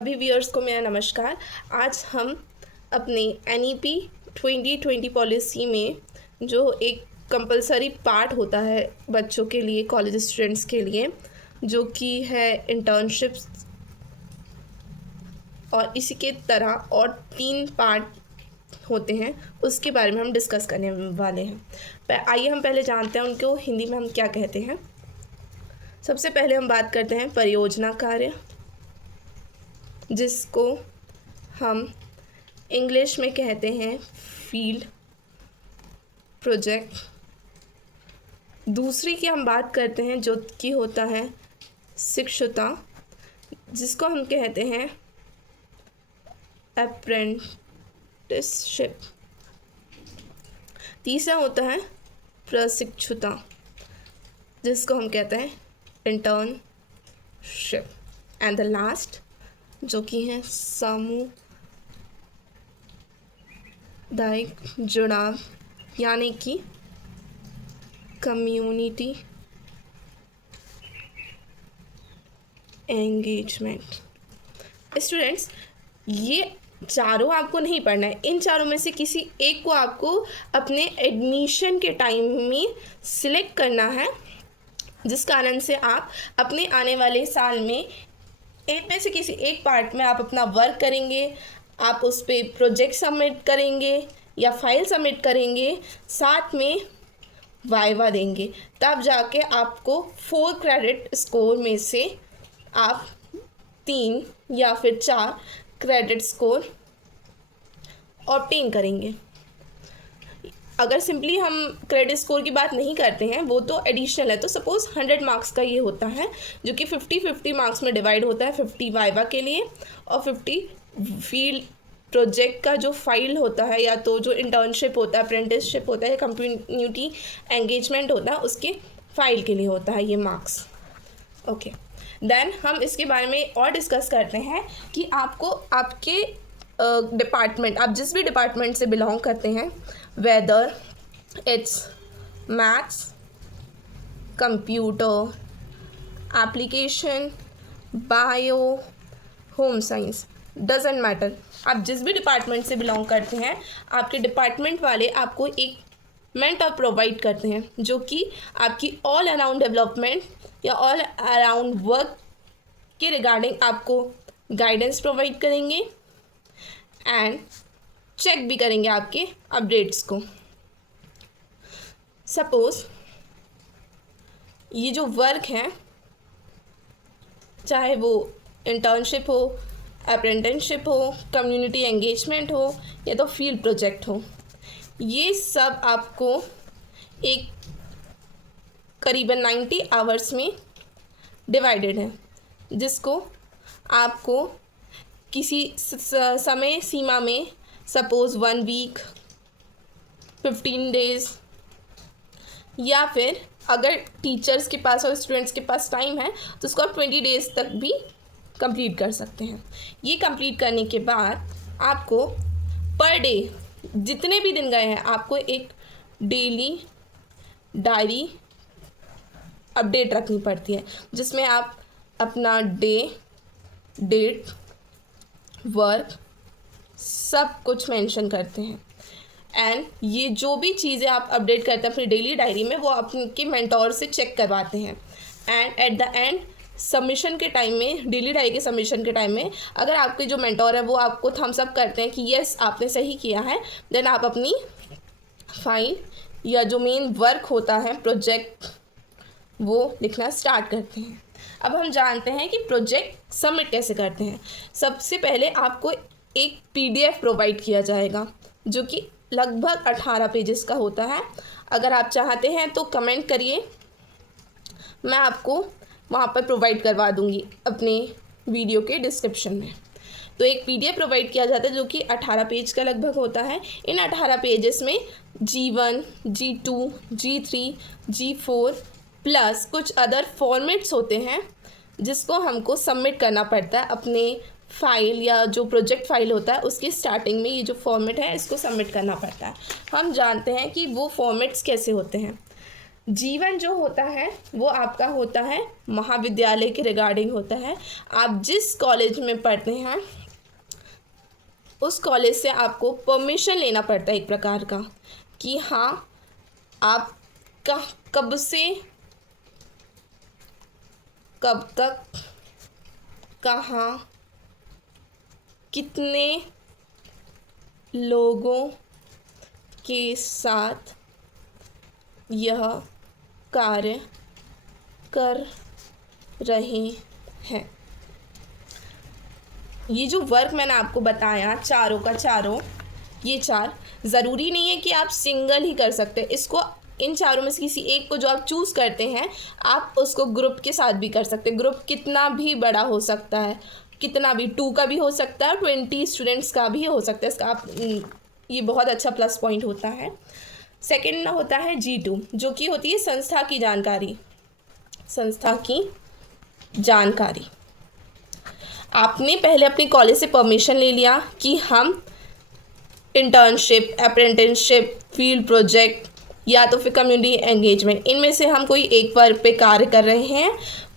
सभी व्यूअर्स को मेरा नमस्कार। आज हम अपने NEP 2020 पॉलिसी में जो एक कंपलसरी पार्ट होता है बच्चों के लिए, कॉलेज स्टूडेंट्स के लिए, जो कि है इंटर्नशिप्स, और इसी के तरह और 3 पार्ट होते हैं, उसके बारे में हम डिस्कस करने वाले हैं। आइए हम पहले जानते हैं उनको हिंदी में हम क्या कहते हैं। सबसे पहले हम बात करते हैं परियोजना कार्य, जिसको हम इंग्लिश में कहते हैं फील्ड प्रोजेक्ट। दूसरी की हम बात करते हैं जो कि होता है शिक्षुता, जिसको हम कहते हैं अप्रेंटिसशिप। तीसरा होता है प्रशिक्षुता, जिसको हम कहते हैं इंटर्नशिप। एंड द लास्ट जो कि है सामुदायिक जुड़ाव, यानी कि कम्युनिटी एंगेजमेंट। स्टूडेंट्स, ये चारों आपको नहीं पढ़ना है। इन चारों में से किसी एक को आपको अपने एडमिशन के टाइम में सिलेक्ट करना है, जिस कारण से आप अपने आने वाले साल में इनमें से किसी एक पार्ट में आप अपना वर्क करेंगे, आप उस पर प्रोजेक्ट सबमिट करेंगे या फाइल सबमिट करेंगे, साथ में वाइवा देंगे। तब जाके आपको 4 क्रेडिट स्कोर में से आप 3 या फिर 4 क्रेडिट स्कोर ऑब्टेन करेंगे। अगर सिंपली हम क्रेडिट स्कोर की बात नहीं करते हैं, वो तो एडिशनल है। तो सपोज़ 100 मार्क्स का ये होता है, जो कि 50-50 मार्क्स में डिवाइड होता है। 50 वाइवा के लिए और 50 फील्ड प्रोजेक्ट का जो फाइल होता है, या तो जो इंटर्नशिप होता है, अप्रेंटिसशिप होता है, कम्युनिटी एंगेजमेंट होता है, उसके फाइल के लिए होता है ये मार्क्स। ओके, देन हम इसके बारे में और डिस्कस करते हैं कि आपको आपके डिपार्टमेंट, आप जिस भी डिपार्टमेंट से बिलोंग करते हैं, whether it's maths, computer application, bio, home science, doesn't matter, आप जिस भी डिपार्टमेंट से बिलोंग करते हैं, आपके डिपार्टमेंट वाले आपको एक मेंटर प्रोवाइड करते हैं, जो कि आपकी ऑल अराउंड डेवलपमेंट या ऑल अराउंड वर्क के रिगार्डिंग आपको गाइडेंस प्रोवाइड करेंगे एंड चेक भी करेंगे आपके अपडेट्स को। सपोज़ ये जो वर्क है, चाहे वो इंटर्नशिप हो, अप्रेंटिसशिप हो, कम्युनिटी एंगेजमेंट हो, या तो फील्ड प्रोजेक्ट हो, ये सब आपको एक करीबन 90 आवर्स में डिवाइडेड है, जिसको आपको किसी समय सीमा में, सपोज़ 1 वीक, 15 डेज़, या फिर अगर टीचर्स के पास और स्टूडेंट्स के पास टाइम है तो उसको आप 20 डेज़ तक भी कंप्लीट कर सकते हैं। ये कंप्लीट करने के बाद आपको पर डे, जितने भी दिन गए हैं, आपको एक डेली डायरी अपडेट रखनी पड़ती है, जिसमें आप अपना डे, डेट, वर्क सब कुछ मेंशन करते हैं। एंड ये जो भी चीज़ें आप अपडेट करते हैं अपनी डेली डायरी में, वो आपके मेंटोर से चेक करवाते हैं। And at the end submission के टाइम में, डेली डायरी के सबमिशन के टाइम में, अगर आपके जो मेंटोर है वो आपको थम्स अप करते हैं कि यस आपने सही किया है, देन आप अपनी फाइल या जो मेन वर्क होता है प्रोजेक्ट, वो लिखना स्टार्ट करते हैं। अब हम जानते हैं कि प्रोजेक्ट सबमिट कैसे करते हैं। सबसे पहले आपको एक PDF प्रोवाइड किया जाएगा, जो कि लगभग 18 पेजेस का होता है। अगर आप चाहते हैं तो कमेंट करिए, मैं आपको वहाँ पर प्रोवाइड करवा दूँगी अपने वीडियो के डिस्क्रिप्शन में। तो एक PDF प्रोवाइड किया जाता है, जो कि 18 पेज का लगभग होता है। इन 18 पेजेस में G1, G2, G3, G4 plus कुछ अदर फॉर्मेट्स होते हैं, जिसको हमको सबमिट करना पड़ता है अपने फाइल या जो प्रोजेक्ट फाइल होता है उसकी स्टार्टिंग में। ये जो फॉर्मेट है इसको सबमिट करना पड़ता है। हम जानते हैं कि वो फॉर्मेट्स कैसे होते हैं। G1 जो होता है वो आपका होता है महाविद्यालय के रिगार्डिंग होता है। आप जिस कॉलेज में पढ़ते हैं उस कॉलेज से आपको परमिशन लेना पड़ता है एक प्रकार का, कि हाँ आप कब से कब तक कहाँ कितने लोगों के साथ यह कार्य कर रहे हैं। ये जो वर्क मैंने आपको बताया चारों का चारों, ये चार ज़रूरी नहीं है कि आप सिंगल ही कर सकते, इसको इन चारों में से किसी एक को जो आप चूज़ करते हैं आप उसको ग्रुप के साथ भी कर सकते हैं। ग्रुप कितना भी बड़ा हो सकता है, कितना भी 2 का भी हो सकता है, 20 स्टूडेंट्स का भी हो सकता है। इसका आप ये बहुत अच्छा प्लस पॉइंट होता है। सेकंड होता है G2 जो कि होती है संस्था की जानकारी। संस्था की जानकारी, आपने पहले अपने कॉलेज से परमिशन ले लिया कि हम इंटर्नशिप, अप्रेंटिसशिप, फील्ड प्रोजेक्ट या तो फिर कम्युनिटी एंगेजमेंट, इनमें से हम कोई एक वर्क पे कार्य कर रहे हैं,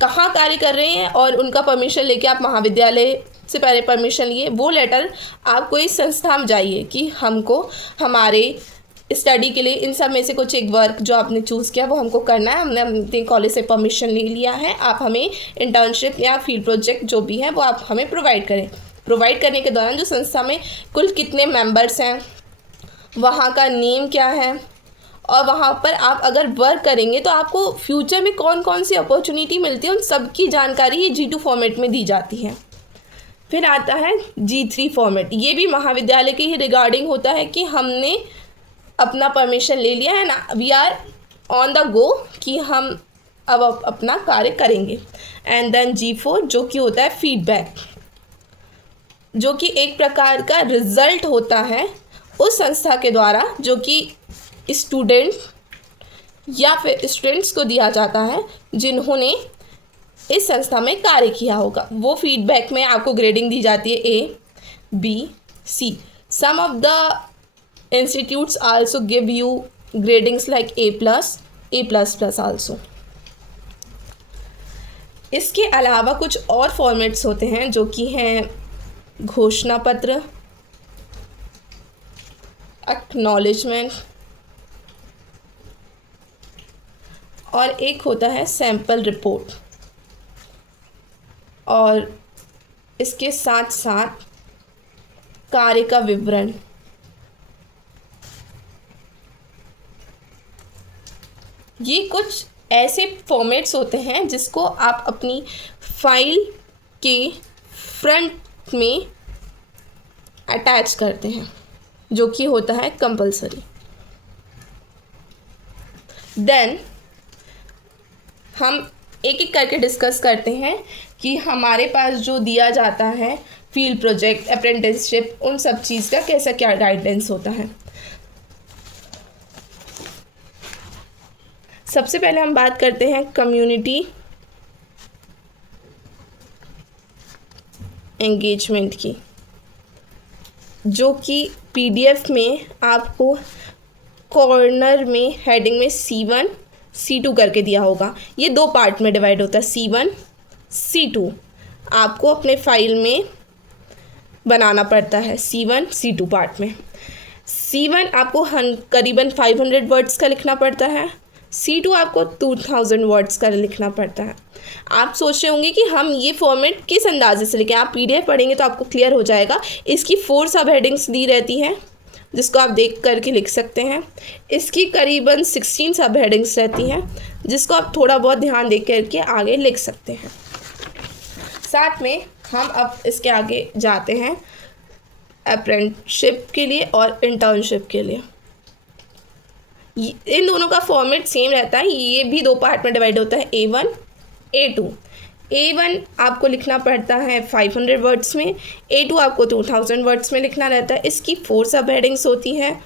कहाँ कार्य कर रहे हैं और उनका परमिशन लेके आप महाविद्यालय से पहले परमिशन लिए, वो लेटर आप कोई संस्था में जाइए कि हमको हमारे स्टडी के लिए इन सब में से कुछ एक वर्क जो आपने चूज़ किया वो हमको करना है, हमने अपने कॉलेज से परमिशन ले लिया है, आप हमें इंटर्नशिप या फील्ड प्रोजेक्ट जो भी है वो आप हमें प्रोवाइड करें। प्रोवाइड करने के दौरान जो संस्था में कुल कितने मेंबर्स हैं, वहाँ का नेम क्या है, और वहाँ पर आप अगर वर्क करेंगे तो आपको फ्यूचर में कौन कौन सी अपॉर्चुनिटी मिलती है उन सब की जानकारी ये G2 फॉर्मेट में दी जाती है। फिर आता है G3 फॉर्मेट, ये भी महाविद्यालय के ही रिगार्डिंग होता है कि हमने अपना परमिशन ले लिया है ना, we are on the go कि हम अब अपना कार्य करेंगे। एंड देन G4 जो कि होता है फीडबैक, जो कि एक प्रकार का रिज़ल्ट होता है उस संस्था के द्वारा जो कि स्टूडेंट या फिर स्टूडेंट्स को दिया जाता है जिन्होंने इस संस्था में कार्य किया होगा। वो फीडबैक में आपको ग्रेडिंग दी जाती है A, B, C। Some of the institutes also give you gradings like A++ also. इसके अलावा कुछ और फॉर्मेट्स होते हैं जो कि हैं घोषणा पत्र, एक्नॉलेजमेंट और एक होता है सैंपल रिपोर्ट। और इसके साथ साथ कार्य का विवरण। ये कुछ ऐसे फॉर्मेट्स होते हैं जिसको आप अपनी फाइल के फ्रंट में अटैच करते हैं, जो कि होता है कंपलसरी। देन हम एक एक करके डिस्कस करते हैं कि हमारे पास जो दिया जाता है फील्ड प्रोजेक्ट, अप्रेंटिसशिप, उन सब चीज़ का कैसा क्या गाइडेंस होता है। सबसे पहले हम बात करते हैं कम्युनिटी एंगेजमेंट की, जो कि PDF में आपको कॉर्नर में हेडिंग में C1 C2 करके दिया होगा। ये 2 पार्ट में डिवाइड होता है, C1 C2 आपको अपने फाइल में बनाना पड़ता है C1 C2 पार्ट में। C1 आपको करीबन 500 वर्ड्स का लिखना पड़ता है, C2 आपको 2000 वर्ड्स का लिखना पड़ता है। आप सोच रहे होंगे कि हम ये फॉर्मेट किस अंदाजे से लिखें, आप PDF पढ़ेंगे तो आपको क्लियर हो जाएगा। इसकी 4 सब हेडिंग्स दी रहती हैं जिसको आप देख करके लिख सकते हैं। इसकी करीबन 16 सब हेडिंग्स रहती हैं जिसको आप थोड़ा बहुत ध्यान दे करके आगे लिख सकते हैं। साथ में हम अब इसके आगे जाते हैं अप्रेंटिसशिप के लिए और इंटर्नशिप के लिए। इन दोनों का फॉर्मेट सेम रहता है, ये भी 2 पार्ट में डिवाइड होता है, A1 A2। A1 आपको लिखना पड़ता है 500 वर्ड्स में, A2 आपको 2000 वर्ड्स में लिखना रहता है। इसकी 4 सब हेडिंग्स होती हैं,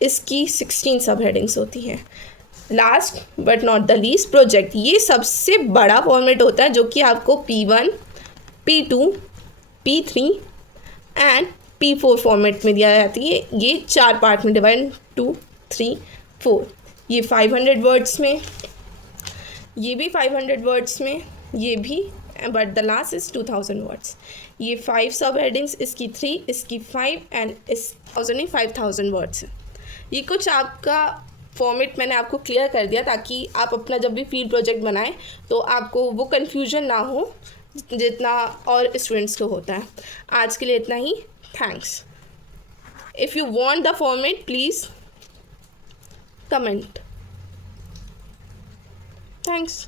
इसकी 16 सब हेडिंग्स होती हैं। Last but not the least project, ये सबसे बड़ा फॉर्मेट होता है जो कि आपको P1 P2 P3 and P4 format में दिया जाती है। ये 4 पार्ट में डिवाइड 2 3 4 ये 500 वर्ड्स में, ये भी 500 वर्ड्स में, ये भी, but the last is 2000 words. ये 5 सब हेडिंग्स, इसकी 3, इसकी 5 एंड इस 5000 वर्ड्स है। ये कुछ आपका फॉर्मेट मैंने आपको क्लियर कर दिया ताकि आप अपना जब भी फील्ड प्रोजेक्ट बनाएं तो आपको वो कन्फ्यूजन ना हो जितना और स्टूडेंट्स को होता है। आज के लिए इतना ही। Thanks. If you want the format please comment. Thanks.